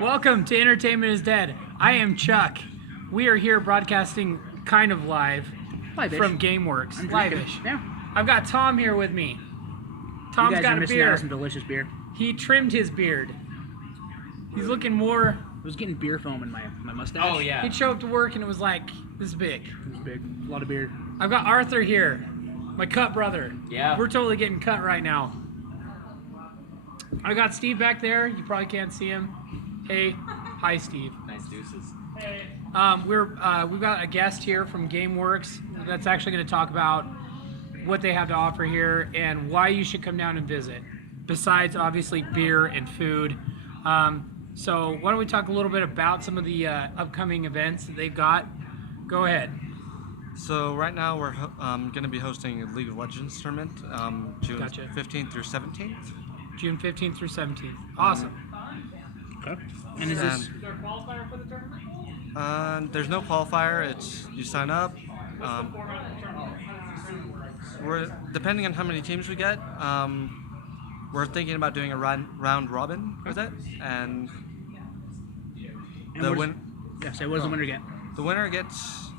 Welcome to Entertainment is Dead. I am Chuck. We are here broadcasting kind of live Live-ish. from Gameworks. I'm drinking. Live-ish. Yeah. I've got Tom here with me. Tom's You guys got are a missing out beard. on some delicious beer. He trimmed his beard. He's looking more... I was getting beer foam in my mustache. Oh, yeah. He showed up to work and it was like, this big. It was big. A lot of beer. I've got Arthur here, my cut brother. Yeah. We're totally getting cut right now. I got Steve back there. You probably can't see him. Hey. Hi, Steve. Nice deuces. We've got a guest here from Gameworks that's actually going to talk about what they have to offer here and why you should come down and visit, besides obviously beer and food. So why don't we talk a little bit about some of the upcoming events that they've got? Go ahead. So right now we're going to be hosting a League of Legends tournament June Gotcha. 15th through 17th. June 15th through 17th. Awesome. Okay. And is this... Is there a qualifier for the tournament? There's no qualifier. It's you sign up. We're depending on how many teams we get. We're thinking about doing a round robin with it, and the win. Yeah, so what does the winner get? The winner gets.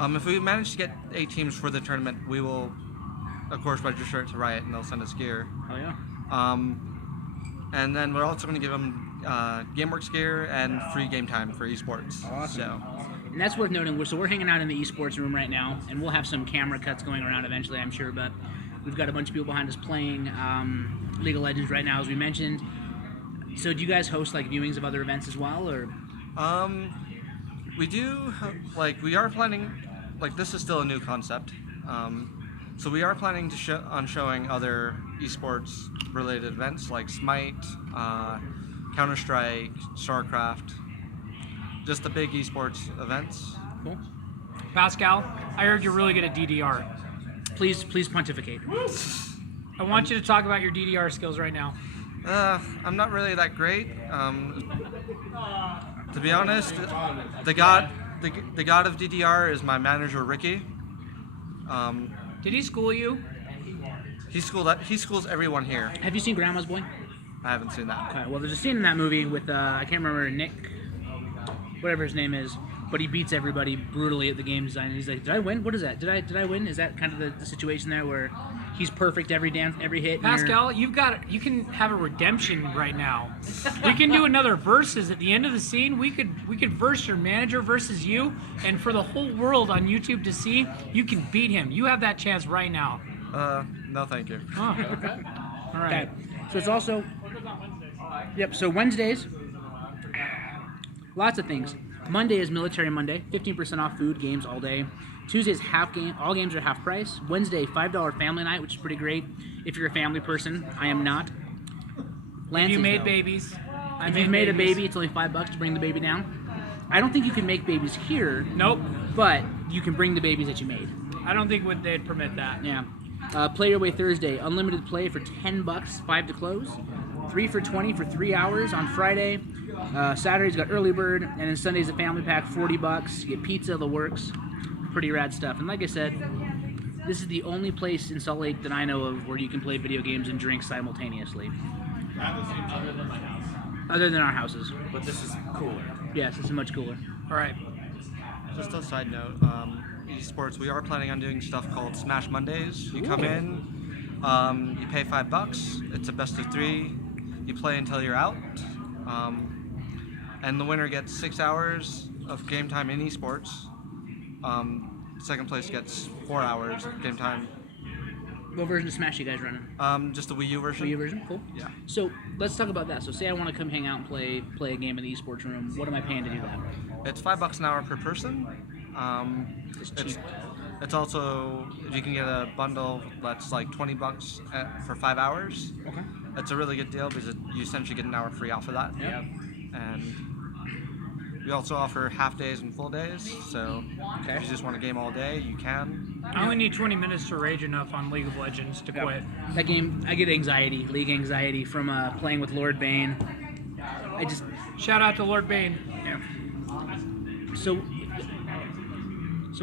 If we manage to get 8 teams for the tournament, we will, of course, register it to Riot, and they'll send us gear. Oh, yeah. And then we're also going to give them Gameworks gear and free game time for esports. Awesome. So, And that's worth noting. So we're hanging out in the esports room right now, and we'll have some camera cuts going around eventually, I'm sure. But we've got a bunch of people behind us playing League of Legends right now, as we mentioned. So do you guys host like viewings of other events as well, or? we do, we are planning, this is still a new concept. So we are planning to showing other esports related events like Smite, Counter-Strike, StarCraft, just the big esports events. Cool. Pascal, I heard you're really good at DDR. Please pontificate. I want you to talk about your DDR skills right now. I'm not really that great. To be honest, the god of DDR is my manager Ricky. Did he school you? He schools everyone here. Have you seen Grandma's Boy? I haven't seen that. Okay, well, there's a scene in that movie with, I can't remember, Nick, whatever his name is, but he beats everybody brutally at the game design. And he's like, did I win? What is that? Did I win? Is that kind of the situation there where he's perfect every hit? Pascal, you can have a redemption right now. We can do another versus at the end of the scene. We could verse your manager versus you, and for the whole world on YouTube to see, you can beat him. You have that chance right now. No, thank you. Oh, okay. All right. Okay. So it's also... Yep, so Wednesdays, lots of things. Monday is Military Monday, 15% off food, games all day. Tuesday is all games are half price. Wednesday, $5 family night, which is pretty great. If you're a family person, I am not. If you made though. babies. If you've made a baby, it's only $5 to bring the baby down. I don't think you can make babies here. Nope. But you can bring the babies that you made. I don't think they'd permit that. Yeah. Play Your Way Thursday, unlimited play for $10, 5 to close. 3 for $20 for 3 hours on Friday. Saturday's got early bird, and then Sunday's a family pack, $40. You get pizza, the works. Pretty rad stuff. And like I said, this is the only place in Salt Lake that I know of where you can play video games and drink simultaneously. Other than my house. Other than our houses. But this is cooler. Yes, it's much cooler. All right. Just a side note, esports, we are planning on doing stuff called Smash Mondays. You come in, you pay $5, it's a best of 3, you play until you're out, and the winner gets 6 hours of game time in esports. Second place gets 4 hours of game time. What version of Smash you guys running? Just the Wii U version. Wii U version? Cool. Yeah. So let's talk about that. So say I want to come hang out and play a game in the esports room. What am I paying to do that? It's $5 an hour per person. It's cheap. It's also, you can get a bundle that's like $20 for 5 hours. Okay. It's a really good deal because you essentially get an hour free off of that. Yep. And we also offer half days and full days, so if you just want to game all day, you can. I only need 20 minutes to rage enough on League of Legends to quit. That game, I get anxiety, league anxiety from playing with Lord Bane. Shout out to Lord Bane. Yeah. So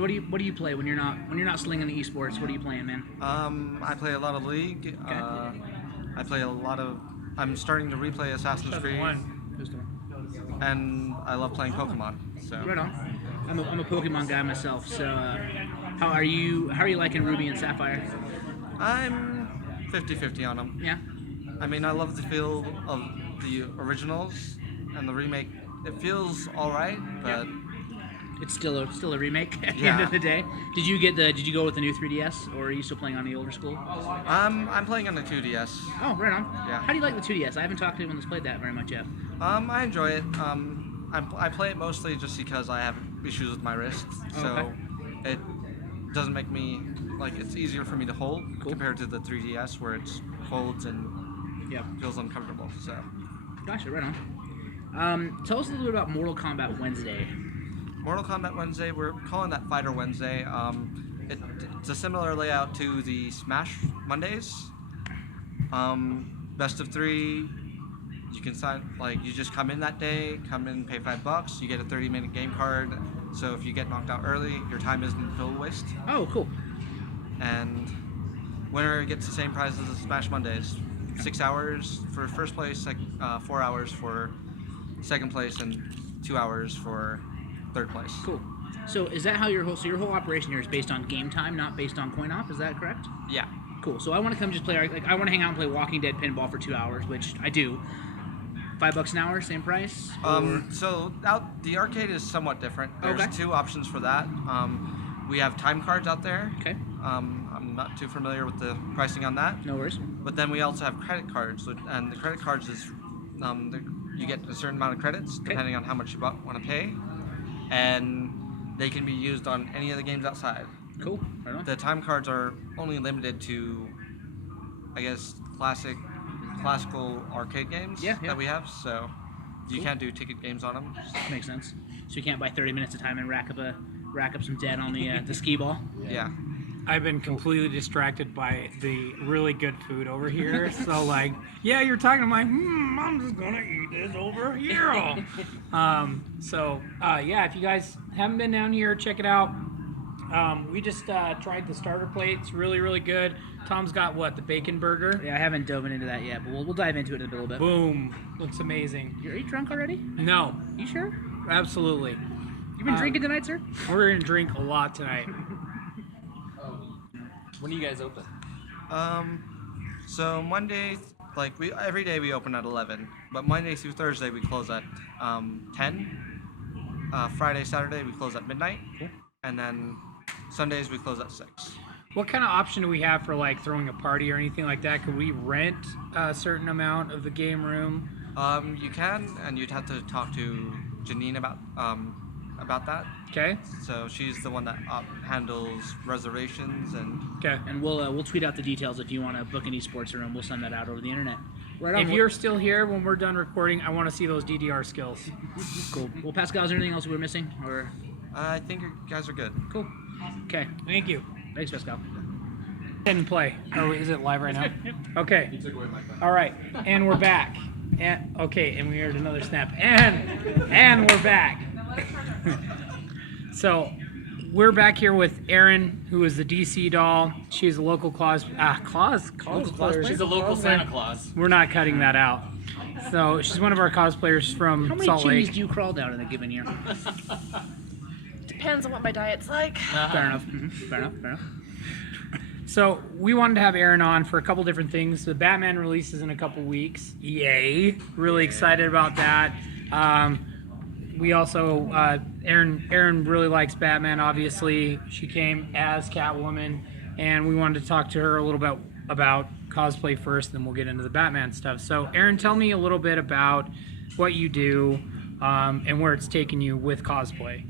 what do you play when you're not slinging the esports? What are you playing, man? I play a lot of League. I play a lot of. I'm starting to replay Assassin's Creed. One. Who's the one? and I love playing Pokemon. So Right on. I'm a Pokemon guy myself. So how are you liking Ruby and Sapphire? I'm 50-50 on them. Yeah. I mean, I love the feel of the originals, and the remake. It feels all right, but It's still a remake at the Yeah. end of the day. Did you go with the new 3DS, or are you still playing on the older school? I'm playing on the 2DS. Oh, right on. Yeah. How do you like the 2DS? I haven't talked to anyone that's played that very much yet. I enjoy it. I play it mostly just because I have issues with my wrists, so Okay. it doesn't make me like it's easier for me to hold Cool. compared to the 3DS where it folds and Yeah. feels uncomfortable. So Gotcha. Right on. Tell us a little bit about Mortal Kombat Wednesday. Mortal Kombat Wednesday, we're calling that Fighter Wednesday. It's a similar layout to the Smash Mondays. Best of 3. You can sign you just come in that day, pay $5. You get a 30-minute game card. So if you get knocked out early, your time isn't filled waste. Oh, cool. And winner gets the same prize as the Smash Mondays. 6 hours for first place, 4 hours for second place, and 2 hours for third place. Cool. So is that how your whole operation here is based on game time, not based on coin op? Is that correct? Yeah. Cool. So I want to come just play. I want to hang out and play Walking Dead pinball for 2 hours, which I do. $5 an hour, same price. So the arcade is somewhat different. There's Okay. 2 options for that. We have time cards out there. Okay. I'm not too familiar with the pricing on that. No worries. But then we also have credit cards, and the credit cards is you get a certain amount of credits depending on how much you want to pay, and they can be used on any of the games outside. Cool. Right on. The time cards are only limited to, I guess, classical arcade games Yeah. that we have. So you Cool. can't do ticket games on them. Makes sense. So you can't buy 30 minutes of time and rack up some debt on the skee ball. Yeah. I've been completely distracted by the really good food over here. So yeah, you're talking to I'm just gonna eat this over here. Yeah, if you guys haven't been down here, check it out. We just tried the starter plate. It's really, really good. Tom's got the bacon burger? Yeah, I haven't dove into that yet, but we'll dive into it in a little bit. Boom. Looks amazing. Are you drunk already? No, You sure? absolutely. You been drinking tonight, sir? We're gonna drink a lot tonight. When do you guys open? So Monday, every day we open at 11, but Monday through Thursday we close at 10. Friday, Saturday we close at midnight, and then Sundays we close at 6. What kind of option do we have for throwing a party or anything like that? Could we rent a certain amount of the game room? You can, and you'd have to talk to Janine about that. Okay. So she's the one that handles reservations and. Okay. And we'll tweet out the details if you want to book an esports room. We'll send that out over the internet. Right on. If you're still here when we're done recording, I want to see those DDR skills. cool. Well, Pascal, is there anything else we're missing? Or I think you guys are good. cool. Okay. Thank you. Thanks, Pascal. And play. Oh, is it live right now? Yep. Okay. You took away my phone. All right. And we're back. And and we heard another snap. And we're back. So we're back here with Erin, who is the DC doll. She's a local cosplayer. She's a local Santa Claus. We're not cutting that out. So she's one of our cosplayers from How many Salt chimneys Lake. do you crawl down in a given year? Depends on what my diet's like. Fair enough. Fair enough. So we wanted to have Erin on for a couple different things. The Batman releases in a couple weeks. Yay! Really excited about that. We also Erin really likes Batman. Obviously, she came as Catwoman, and we wanted to talk to her a little bit about cosplay first, then we'll get into the Batman stuff. So Erin, tell me a little bit about what you do and where it's taken you with cosplay.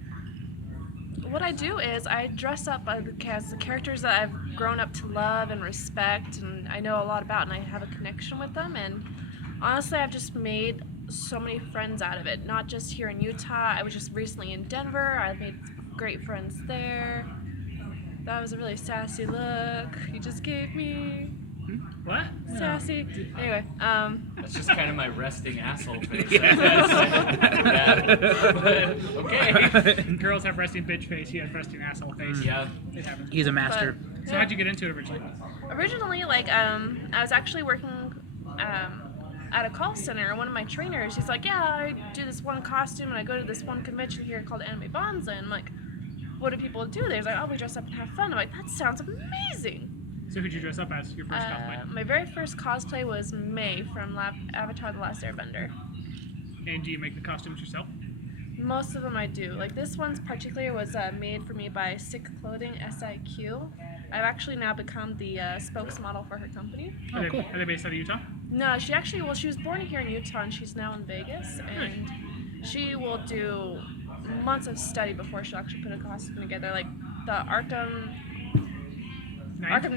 What I do is I dress up as the characters that I've grown up to love and respect, and I know a lot about, and I have a connection with them. And honestly, I've just made so many friends out of it. Not just here in Utah. I was just recently in Denver. I made great friends there. That was a really sassy look you just gave me. What? Sassy. Anyway, That's just kind of my resting asshole face. Okay. Girls have resting bitch face. He has resting asshole face. Yeah. It happens. He's a master. but, So how'd you get into it originally? Originally, I was actually working at a call center, and one of my trainers, he's like, yeah, I do this one costume and I go to this one convention here called Anime Bonza, and I'm like, what do people do there? He's like, oh, we dress up and have fun. I'm like, that sounds amazing. So who'd you dress up as your first cosplay? My very first cosplay was May from Avatar: The Last Airbender. And do you make the costumes yourself? Most of them I do. Like this one's particularly was made for me by Sick Clothing SIQ. I've actually now become the spokesmodel for her company. Are they based out of Utah? No, she was born here in Utah and she's now in Vegas, and she will do months of study before she'll actually put a costume together. Like the Arkham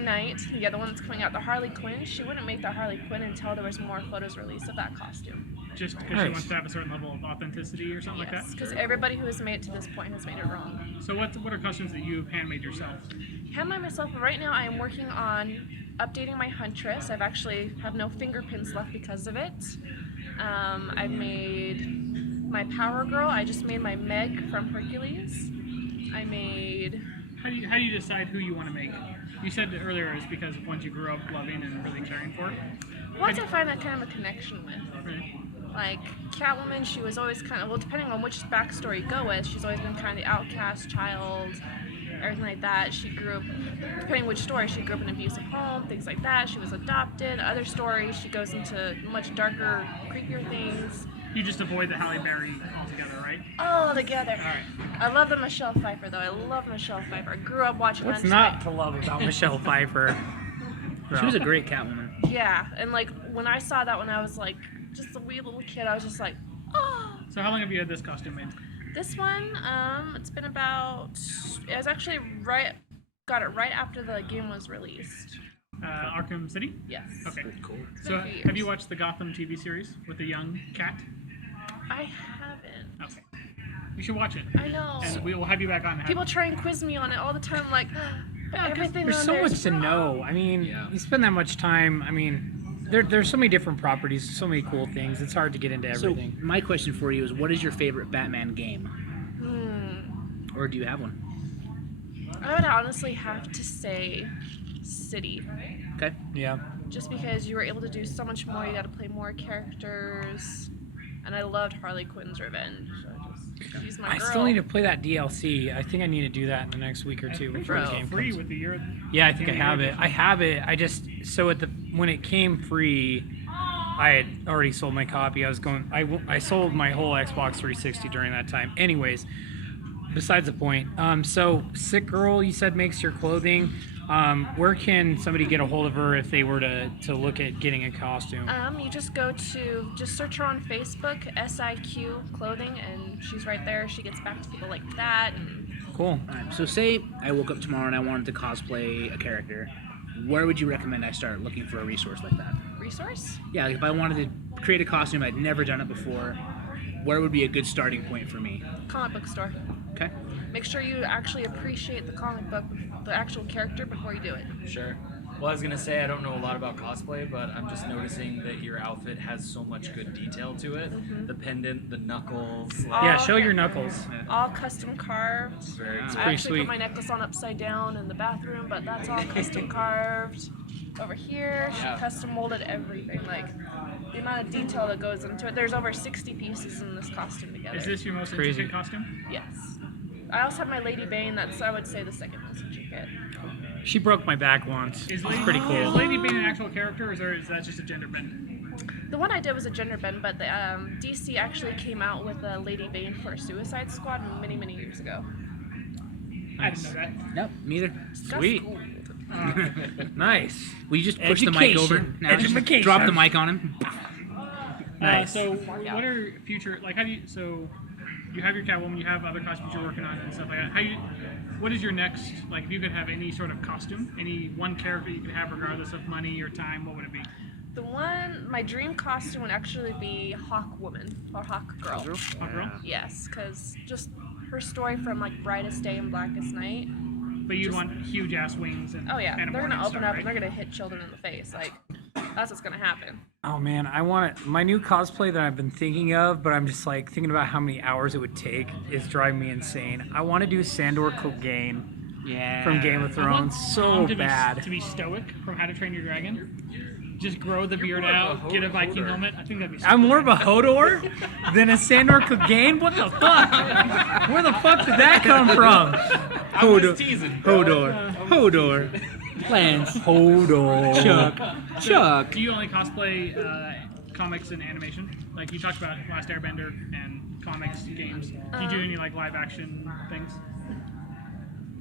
Knight, yeah, the one that's coming out, the Harley Quinn, she wouldn't make the Harley Quinn until there was more photos released of that costume. Just because she wants to have a certain level of authenticity or something like that? Yes, because everybody who has made it to this point has made it wrong. So what are costumes that you've handmade yourself? Handmade myself, but right now I am working on updating my Huntress. I've actually have no finger pins left because of it. I've made my Power Girl. I just made my Meg from Hercules. I made... How do you decide who you want to make? You said that earlier it's because of ones you grew up loving and really caring for. Once I find that kind of a connection with. Right. Like Catwoman, she was always kind of, well, depending on which backstory you go with, she's always been kind of the outcast child, everything like that. She grew up, depending which story, she grew up in an abusive home, things like that. She was adopted. Other stories, she goes into much darker, creepier things. You just avoid the Halle Berry altogether, right? All together. All right. I love the Michelle Pfeiffer, though. I love Michelle Pfeiffer. I grew up watching What's that. not to love about Michelle Pfeiffer? She was a great Catwoman. Yeah, and like when I saw that when I was like just a wee little kid, I was just like, oh. So how long have you had this costume made? This one, it's been about. It was actually got it right after the game was released. Arkham City? Yes. Okay. Cool. So a few have you years. watched the Gotham TV series with the young cat? I haven't. Okay. You should watch it. I know. And we will have you back on. People try and quiz me on it all the time, like, everything There's on so there much is to wrong. know. I mean, you spend that much time. I mean, there's so many different properties, so many cool things. It's hard to get into everything. So my question for you is, what is your favorite Batman game? Or do you have one? I would honestly have to say City. Okay. Yeah. Just because you were able to do so much more, you got to play more characters, and I loved Harley Quinn's Revenge. So she's my I girl. still need to play that DLC. I think I need to do that in the next week or two before the game free comes. with the year. Yeah, I think I have it. I have it. I just when it came free, I had already sold my copy. I sold my whole Xbox 360 during that time. Anyways, besides the point. So Sick Girl, you said makes your clothing. Where can somebody get a hold of her if they were to look at getting a costume? You just search her on Facebook, SIQ Clothing, and she's right there. She gets back to people like that. And Cool. All right. So say I woke up tomorrow and I wanted to cosplay a character. Where would you recommend I start looking for a resource like that? resource? Yeah, like if I wanted to create a costume, I'd never done it before, where would be a good starting point for me? Comic book store. Okay. Make sure you actually appreciate the comic book, the actual character before you do it. Sure. Well, I was gonna say I don't know a lot about cosplay, but I'm just noticing that your outfit has so much good detail to it. Mm-hmm. The pendant, the knuckles. Yeah, show your knuckles. All custom carved. Very I cool. pretty actually sweet. put my necklace on upside down in the bathroom, but that's all custom carved. Over here, she Yeah. custom molded everything. Like the amount of detail that goes into it. There's over 60 pieces in this costume together. Is this your most Crazy. intricate costume? Yes. I also have my Lady Bane. That's, I would say, the second most intricate. She broke my back once. Is It's pretty Is cool. Lady Bane an actual character, or is that just a gender bend? The one I did was a gender bend, but the DC actually came out with a Lady Bane for Suicide Squad many, many years ago. I didn't know that. Nope, neither. That's Sweet. cool. Nice. Will you just push the mic over? Education. Now, just Education. drop the mic on him. Nice. So what are future, like, how do you, so you have your Catwoman, you have other costumes you're working on and stuff like that. What is your next, like, if you could have any sort of costume, any one character you could have regardless of money or time, what would it be? My dream costume would actually be Hawk Woman or Hawk Girl. Hawk Girl? Yes, because just her story from like Brightest Day and Blackest Night. But you'd want huge ass wings and Oh yeah, and a they're gonna morning open star, up and right? they're gonna hit children in the face. Like that's what's gonna happen. Oh man, I want it. My new cosplay that I've been thinking of, but I'm just like thinking about how many hours it would take is driving me insane. I want to do Sandor Clegane Yeah. from Game of I want Thrones so to bad. be stoic from How to Train Your Dragon. just grow the beard more of a out, get a Viking Hodor. helmet. I think that'd be. I'm super more of a nice. Hodor than a Sandor Clegane? What the fuck? Where the fuck did that come from? I'm just teasing, bro. Hodor. Lance. Hodor. Chuck. Do you only cosplay comics and animation? Like you talked about Last Airbender and comics, games. Do you do any like live action things?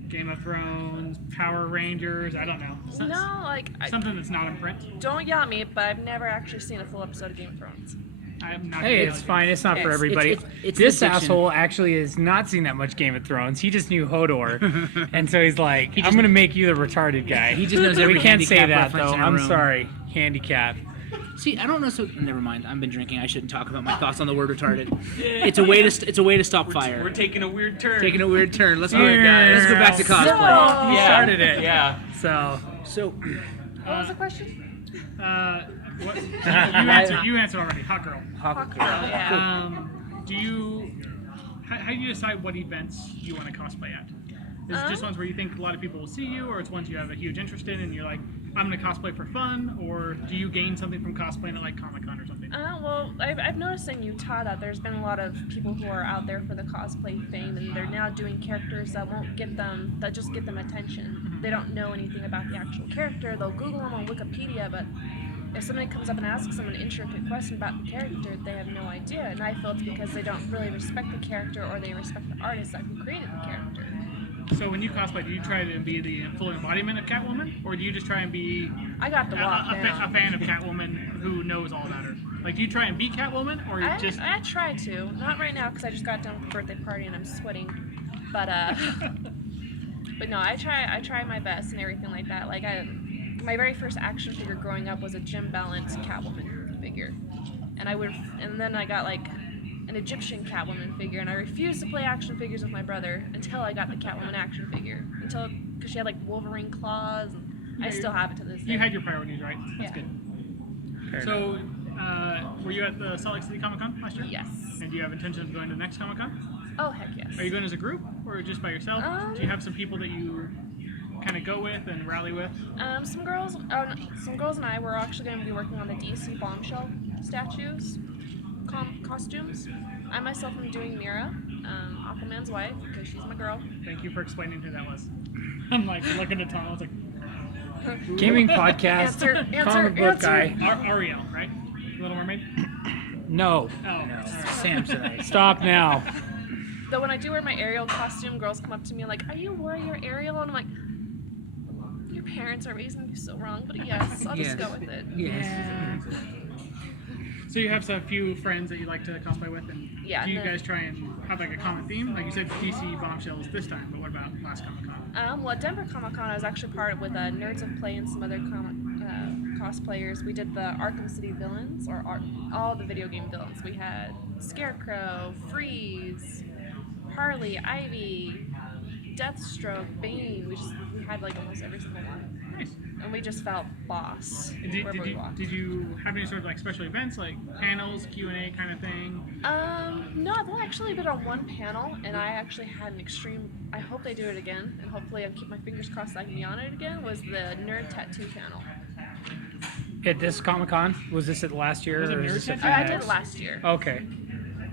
Game of Thrones, Power Rangers. I don't know. No, like Something that's not in print. don't yell at me, but I've never actually seen a full episode of Game of Thrones. I'm not. Hey, gonna it's yell fine. It's not for It's- everybody. it's This the fiction. asshole actually has not seen that much Game of Thrones. He just knew Hodor, and so he's like, He "I'm just- gonna make you the retarded guy." He just knows every We can't say handicap that reference though. in a I'm room. sorry, handicap. See, I don't know. So never mind. I've been drinking. I shouldn't talk about my thoughts on the word retarded. It's a way to stop We're fire. taking a weird turn. Taking a weird turn. Let's go. Sorry, guys. Let's go back to cosplay. No. He started it. Yeah. So So, What was the question? What? You answered already. Hot girl. Hawk Girl, yeah. Do you? How do you decide what events you want to cosplay at? Is it just ones where you think a lot of people will see you, or it's ones you have a huge interest in, and you're like, I'm gonna cosplay for fun, or do you gain something from cosplaying at like Comic-Con or something? Well, I've noticed in Utah that there's been a lot of people who are out there for the cosplay fame, and they're now doing characters that won't get them, that just get them attention. They don't know anything about the actual character. They'll Google them on Wikipedia, but if somebody comes up and asks them an intricate question about the character, they have no idea. And I feel it's because they don't really respect the character, or they respect the artist that who created the character. So when you cosplay, do you try to be the full embodiment of Catwoman, or do you just try and be I got the walk a down. fan of Catwoman who knows all about her? Like, do you try and be Catwoman, or you just? I try to. Not right now because I just got done with the birthday party and I'm sweating. But but no, I try my best and everything like that. Like my very first action figure growing up was a Jim Ballant Catwoman figure, and then I got like an Egyptian Catwoman figure, and I refused to play action figures with my brother until I got the Catwoman action figure. Because she had like Wolverine claws, and I still have it to this day. You had your priorities right. That's Yeah. good. So, were you at the Salt Lake City Comic Con last year? Yes. And do you have intention of going to the next Comic Con? Oh heck yes. Are you going as a group or just by yourself? Do you have some people that you kind of go with and rally with? Some girls and I were actually going to be working on the DC Bombshell statues, costumes. I myself am doing Mira, Aquaman's wife, because she's my girl. Thank you for explaining who that was. I'm like looking at Tom. I was like, gaming podcast, comic book guy. Ariel, right? Little Mermaid. No, Oh, all right. Samsonite. stop now. Though when I do wear my Ariel costume, girls come up to me and like, "Are you wearing your Ariel?" And I'm like, "Your parents are raising you so wrong." But yes, I'll just go with it. Yes. So you have a few friends that you like to cosplay with, and Yeah, do you and then- guys try and have like a common theme? Like you said, DC Bombshells this time, but what about last Comic Con? Well, at Denver Comic Con, I was actually part of with Nerds of Play and some other cosplayers. We did the Arkham City villains, all the video game villains. We had Scarecrow, Freeze, Harley, Ivy, Deathstroke, Bane. We had like almost every single one, Nice. and we just felt boss And wherever we walked. did you have any sort of like special events, like panels, Q&A kind of thing? No, I've only actually been on one panel, and I actually had an extreme. I hope they do it again, and hopefully I'll keep my fingers crossed that I can be on it again. Was the nerd tattoo panel? At this Comic Con, was this at last year Was it or is nerd this at tattoo? I did next? it last year. Okay,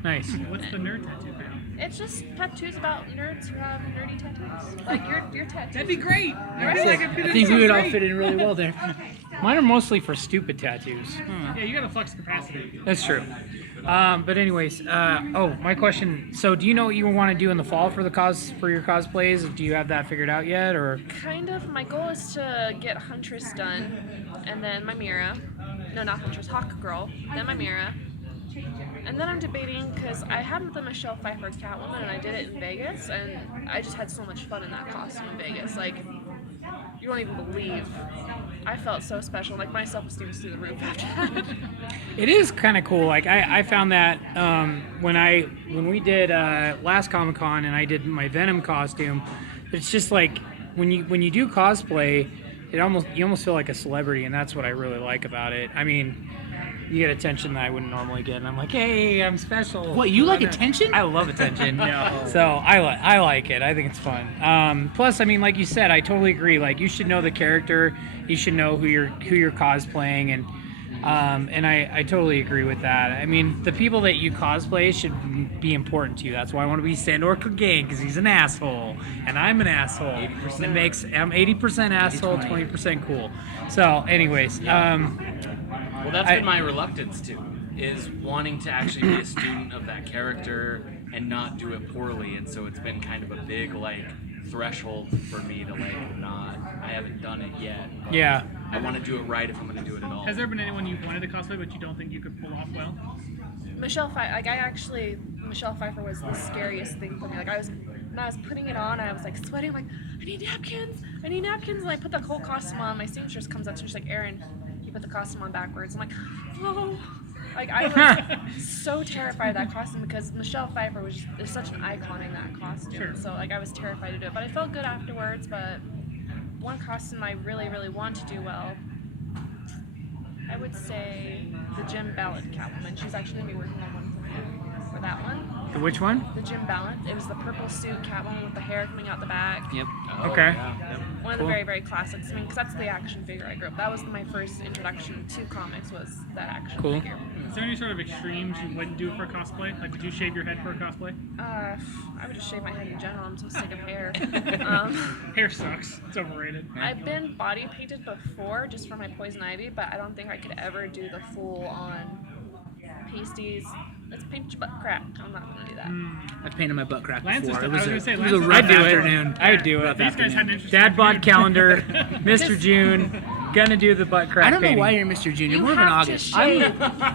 nice. What's the nerd tattoo panel? It's just tattoos about nerds who have nerdy tattoos. Like your tattoos. That'd be great. Right? I think we would all fit in really well there. Mine are mostly for stupid tattoos. Yeah, you got a flux capacity. That's true. But anyways, my question. So, do you know what you want to do in the fall for your cosplays? Do you have that figured out yet, or? Kind of. My goal is to get Huntress done, and then my Mira. No, not Huntress. Hawk Girl. Then my Mira. And then I'm debating because I had the Michelle Pfeiffer Catwoman, and I did it in Vegas, and I just had so much fun in that costume in Vegas. Like, you don't even believe. I felt so special. Like, my self-esteem was through the roof after that. It is kind of cool. Like I found that when we did last Comic Con and I did my Venom costume, it's just like when you do cosplay, you almost feel like a celebrity, and that's what I really like about it. I mean, you get attention that I wouldn't normally get, and I'm like, hey, I'm special. What, you like attention? I love attention. No. So I like it. I think it's fun. Plus, I mean, like you said, I totally agree. Like, you should know the character. You should know who you're cosplaying, and I totally agree with that. I mean, the people that you cosplay should be important to you. That's why I want to be Sandor Clegane, because he's an asshole, and I'm an asshole. 80%. And it makes I'm 80% asshole, 20% cool. So, anyways, Well, that's been my reluctance too, is wanting to actually be a student of that character and not do it poorly, and so it's been kind of a big like threshold for me to like not. I haven't done it yet. But yeah. I want to do it right if I'm going to do it at all. Has there been anyone you wanted to cosplay but you don't think you could pull off well? Michelle Pfeiffer, Michelle Pfeiffer was the scariest thing for me. Like, when I was putting it on, I was like sweating. I'm like, I need napkins. And I put the whole costume on. My seamstress comes up to me, she's like, Erin, you put the costume on backwards. I'm like, oh. Like, I was so terrified of that costume because Michelle Pfeiffer is such an icon in that costume. Sure. So, like, I was terrified to do it. But I felt good afterwards. But one costume I really, really want to do well, I would say the Jim Ballard Catwoman. She's actually going to be working on one for that one. Which one? The Jim Ballard. It was the purple suit Catwoman with the hair coming out the back. Yep. Oh, Okay. Yeah. One of Cool. the very, very classics. I mean, because that's the action figure I grew up. That was my first introduction to comics, was that action Cool. figure. Is there any sort of extremes you wouldn't do for a cosplay? Like, would you shave your head for a cosplay? I would just shave my head in general. I'm so sick of hair. Hair sucks. It's overrated. I've been body painted before just for my poison ivy, but I don't think I could ever do the full on pasties. Let's paint your butt crack. I'm not gonna do that. I painted my butt crack Lance is before. the- I was gonna say, it Lance was a is rough the- afternoon. I would do it. Rough These guys had an afternoon. interesting Dad bod feud. calendar, Mr. June, gonna do the butt crack I don't know painting. why you're Mr. June. You're You more of an have to August. shave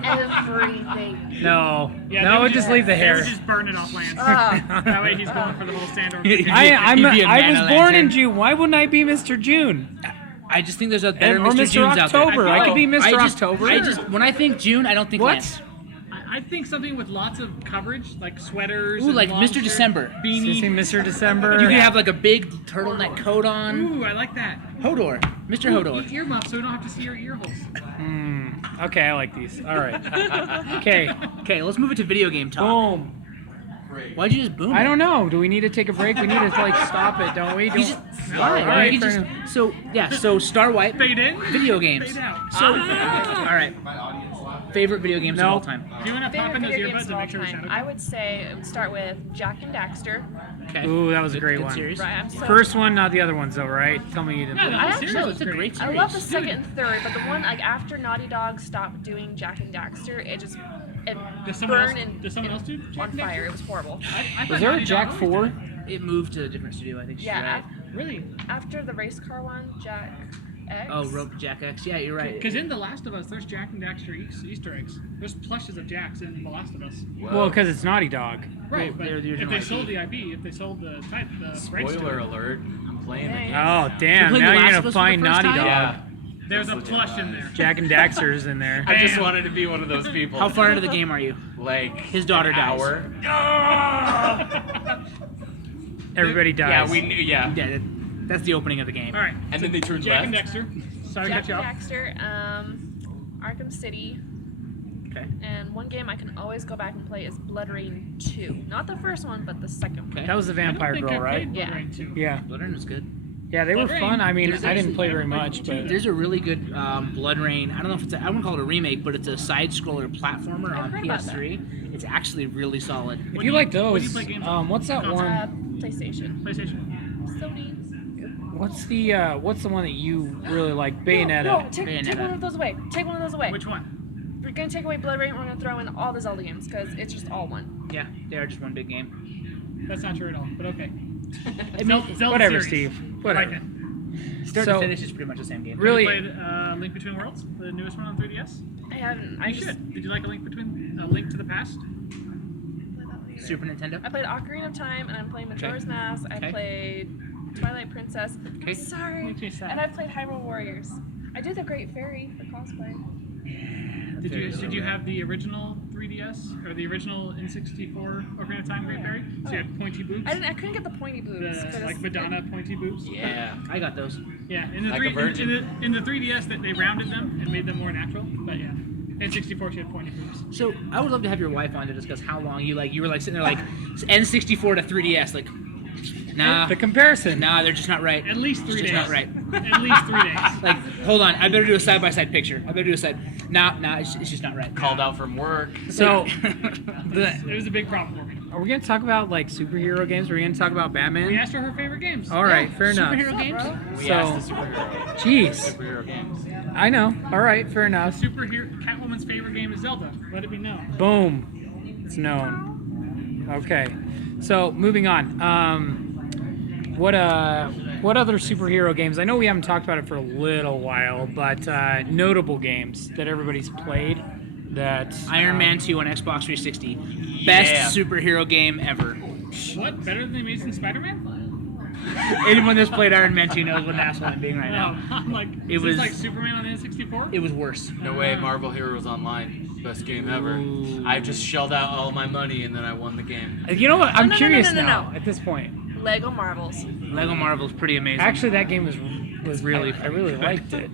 everything. No, Yeah, no, they would just leave the They hair. would just burn it off Lance. Ah. That way he's going for the whole Sandor. Yeah. I You'd be a I man was of born in lantern. June. Why wouldn't I be Mr. June? I just think there's a better Or Mr. Mr. Junes out there. October. I could be Mr. October. I just when I think June, I don't think What? Lance. I think something with lots of coverage, like sweaters. Ooh, and like long Mr. shirts, December. So you see beanie. Mr. December. You can have like a big turtleneck coat on. Ooh, I like that. Hodor, Mr. Hodor. Earmuffs, so we don't have to see your ear holes. Okay, I like these. All right. Okay. Okay, let's move it to video game talk. Boom. Why'd you just boom? I it? don't know. Do we need to take a break? We need to like stop it, don't we? You Don't- just, All why? right, Why don't you fair just, so yeah, so Star Wipe, Fade in. video games. Fade out. So, all right, favorite video games of No. all time. Do you want to pop Favorite in those video games earbuds of and all make sure we time. sound I okay? would say it would start with Jack and Daxter. Okay. Ooh, that was a Good- great good one. series. Right, I'm so First one, not the other ones, though, right? Tell me you didn't. Yeah, play no, I the actually- series It's was a great I series. love the second and third, but the one like after Naughty Dog stopped doing Jack and Daxter, it Does someone else, burned and does someone else do Jack on and fire. Daxter? It was horrible. I Was thought there a Naughty Jack Dog 4? It moved to a different studio, I think. she's Yeah, right. Really? after the race car one, Jack X. Oh, Rope Jack X. Yeah, you're right. Because in The Last of Us, there's Jack and Daxter Easter eggs. There's plushes of Jacks in The Last of Us. Well, because it's Naughty Dog. Right, Well, but they're the if original they IP. sold the IP, if they sold the rights to Spoiler it, alert! I'm playing the Dang. game. Oh, You're damn. playing Now The you're Last going of to Us for the find first Naughty time? Dog. Yeah. there's a That's plush legit. in there. Jack and Daxter's in there. I just Bam. wanted to be one of those people. How far into the game are you? Like His daughter an dies. hour. Everybody Yeah, dies. we knew. Yeah. Yeah, that's the opening of the game. All right. And then they turned Jack left. and Dexter. Sorry to Jack cut you and off. Daxter, Arkham City, Okay. and one game I can always go back and play is Blood Rain 2. Not the first one, but the second one. Okay. That was the Vampire I don't think Girl, I right? played Blood Yeah. Rain 2. Yeah. Blood Rain was good. Yeah, they were Blood Rain. fun. I mean, There's I didn't actually- play very I played much, two. but There's a really good Blood Rain. I don't know if it's I wouldn't call it a remake, but it's a side-scroller platformer I've on heard about PS3. It's actually really solid. if When you do like you- when do those, you play games on what's that console? one? PlayStation. PlayStation. Sony. What's the one that you really like? Bayonetta. No, take Bayonetta. one of those away. Take one of those away. Which one? We're gonna take away Blood Rain. We're gonna throw in all the Zelda games because it's just all one. Yeah, they are just one big game. That's not true at all, but okay. I mean, Zelda Whatever, series. Steve. I like Whatever. it. start So- to finish is pretty much the same game. Really- Have you played Link Between Worlds, the newest one on 3DS? I haven't. You should. Did you like a Link to the Past? Super Nintendo. I played Ocarina of Time, and I'm playing Okay. Majora's Mask. I Okay. played Twilight Princess. Okay. Sorry. Makes me sad. And I played Hyrule Warriors. I did the Great Fairy for cosplay. Did you have the original 3DS or the original N64 Ocarina of Time Great Fairy? So you had pointy boobs. I couldn't get the pointy boobs. The, 'cause like Madonna pointy boobs. Yeah. I got those. Yeah, in the Like a virgin. in the 3DS that they rounded them and made them more natural. But yeah, N64, she had pointy boobs. So I would love to have your wife on to discuss how long you were like sitting there like N64 to 3DS, like, nah, The comparison. nah, they're just not right. At least 3 It's days. just not right. At least 3 days. Like, hold on, I better do a side-by-side picture. I better do a side. Nah, it's just not right. Called out from work. So, It was a big problem for me. are we gonna talk about like superhero games? Are we gonna talk about We Batman? asked her favorite games. All right, fair enough. Superhero games? We So- asked the superhero. Jeez, Superhero games. I know. All right, fair enough. Catwoman's favorite game is Zelda. Let it be known. Boom, it's known. Okay, so moving on. What other superhero games? I know we haven't talked about it for a little while, but notable games that everybody's played. That Iron Man 2 on Xbox 360. Best superhero game ever. What? Better than the Amazing Spider-Man? Anyone that's played Iron Man 2 knows what an asshole I'm being right No. now. I'm like, It is was- this like Superman on N64? It was worse. No way, Marvel Heroes Online. Best game ever. I just shelled out all my money and then I won the game. You know what? I'm no, no, curious no, no, now. no. At this point, Lego Marvels. Lego Marvel's pretty amazing. actually, that game was really. I really liked it.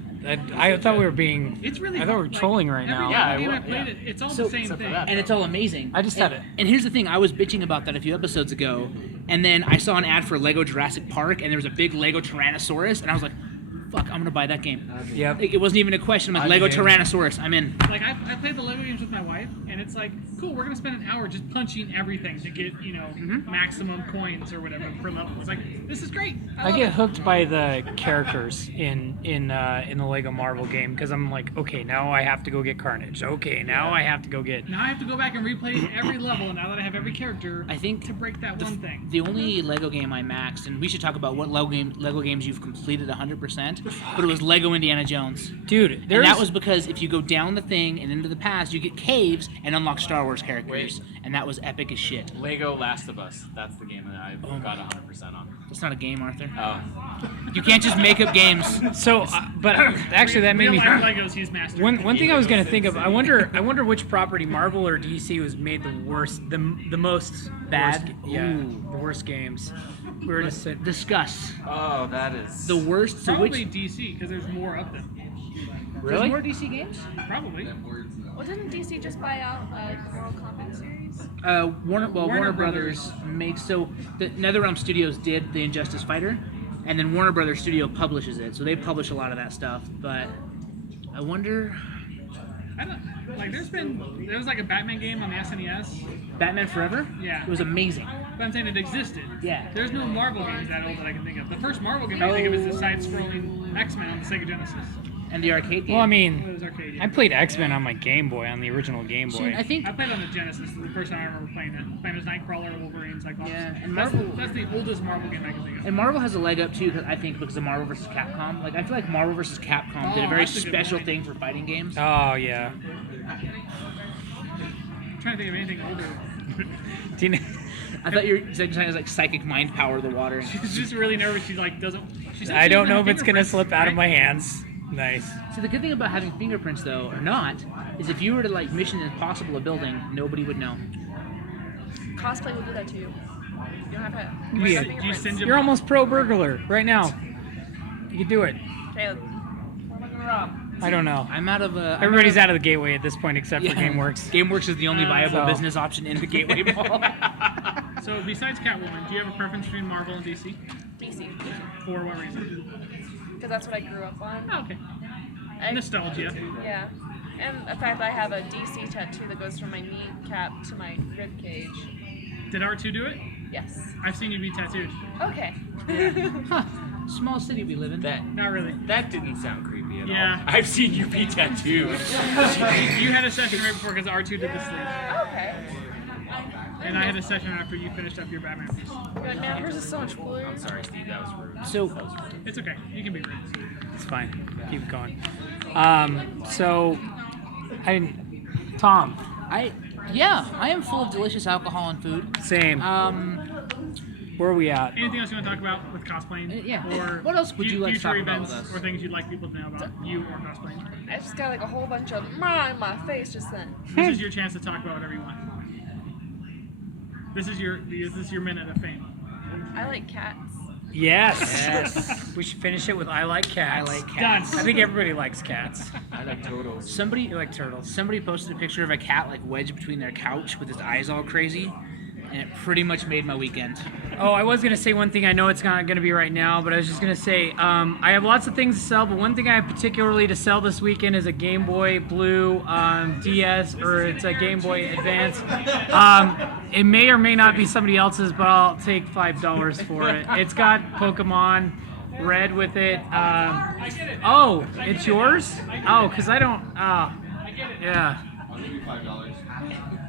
I thought we were being. It's really I thought we were like, trolling right every now. Yeah, game I I played yeah. it, it's all So- the same Except for thing. that. and it's all amazing. I just had And- it. And here's the thing, I was bitching about that a few episodes ago, and then I saw an ad for Lego Jurassic Park, and there was a big Lego Tyrannosaurus, and I was like, fuck, I'm gonna buy that game. Yep. Like, it wasn't even a question. I'm like, I Lego did. Tyrannosaurus, I'm in. Like I played the Lego games with my wife, and it's like, cool, we're gonna spend an hour just punching everything to get, maximum coins or whatever per level. It's like, this is great. I love get it. hooked by the characters in the Lego Marvel game because I'm like, okay, now I have to go get Carnage. Okay, now I have to go get. Now I have to go back and replay every level now that I have every character. I think to break that one thing. The only Lego game I maxed, and we should talk about what Lego games you've completed 100%, but it was Lego Indiana Jones. Dude, And there's that was because if you go down the thing and into the past, you get caves and unlock Star Wars characters, and that was epic as shit. Lego Last of Us. That's the game that I've got 100% on. That's not a game, Arthur. Oh. You can't just make up games. so, but actually that made Real me. life Legos, he's mastered. One thing I was gonna think of. I wonder which property, Marvel or DC, was made the worst, the most Bad? worst, yeah, Ooh. the worst games. We were just saying. Discuss. Oh, that is. The worst. So Probably which? DC because there's more of them. There's more DC games? Probably. Well, didn't DC just buy out the Mortal Kombat series? Warner Warner Brothers makes the NetherRealm Studios did the Injustice Fighter, and then Warner Brothers Studio publishes it, so they publish a lot of that stuff. But I wonder, I don't like. There was like a Batman game on the SNES. Batman Forever? Yeah. It was amazing. But I'm saying it existed. Yeah. There's no Marvel games that old that I can think of. The first Marvel game I think of is the side-scrolling X-Men on the Sega Genesis. And the arcade game. Well, I It mean, was arcade. I played X-Men on my Game Boy, on the original Game Boy. I think I played on the Genesis. The first time I remember playing that. Playing as Nightcrawler, Wolverine, Cyclops. Yeah, and that's, Marvel- that's the oldest Marvel game I can think of. And Marvel has a leg up too, I think, because of Marvel vs. Capcom. Like, I feel like Marvel vs. Capcom did a Oh, very that's a good special point. thing for fighting games. Oh yeah. I'm trying to think of anything older. Do you know- I thought you were saying like psychic mind power the water. She's just really nervous. She like doesn't. She said I she don't doesn't know have if it's gonna fingerprints, slip out of right? my hands. Nice. See, the good thing about having fingerprints, though, or not, is if you were to like Mission Impossible a building, nobody would know. Cosplay will do that to you. You don't have to. Yeah. have Do you fingerprints. send You're almost pro burglar right now. You can do it. Okay, I don't know. I'm out of. Everybody's out of the gateway at this point except for GameWorks. GameWorks is the only viable So- business option in the Gateway Mall. So besides Catwoman, do you have a preference between Marvel and DC? DC, For what reason? because that's what I grew up on. Oh, okay. I- Nostalgia. Yeah, and the fact that I have a DC tattoo that goes from my kneecap to my rib cage. Did R2 do it? Yes. I've seen you be tattooed. Okay. Huh. Small city we live in. Not really. That didn't sound creepy at Yeah. all. I've seen you be tattooed. You had a session right before because R2 did the sleeve. Okay. And I had a session after you finished up your Batman piece. You're like, man, hers is so much cooler. I'm sorry, Steve. That was rude. So, That was rude. It's okay. You can be rude. It's fine. Keep going. So, Tom, I am full of delicious alcohol and food. same. Where are we at? Anything else you want to talk about with cosplaying? Yeah. Or What else would you like to future talk about events with us? or things you'd like people to know about you or cosplaying? I just got like a whole bunch of "ma" in my face just then. This is your chance to talk about whatever you want. This is your minute of fame. I like cats. Yes. Yes. We should finish it with I like cats. I like cats. Done. I think everybody likes cats. I like turtles. Somebody You like turtles. Somebody posted a picture of a cat like wedged between their couch with his eyes all crazy, and it pretty much made my weekend. Oh, I was gonna say one thing. I know it's not gonna be right now, but I was just gonna say I have lots of things to sell. But one thing I have particularly to sell this weekend is a Game Boy Blue DS, or it's a Game Boy Advance. It may or may not be somebody else's, but I'll take $5 for it. It's got Pokemon Red with it. Oh, it's yours? Oh, because I don't. Yeah. I'll give you $5.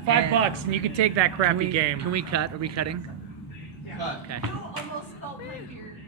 $5, and you can take that crappy game. Can we cut? Are we cutting? Cut. Okay. Almost felt my beard.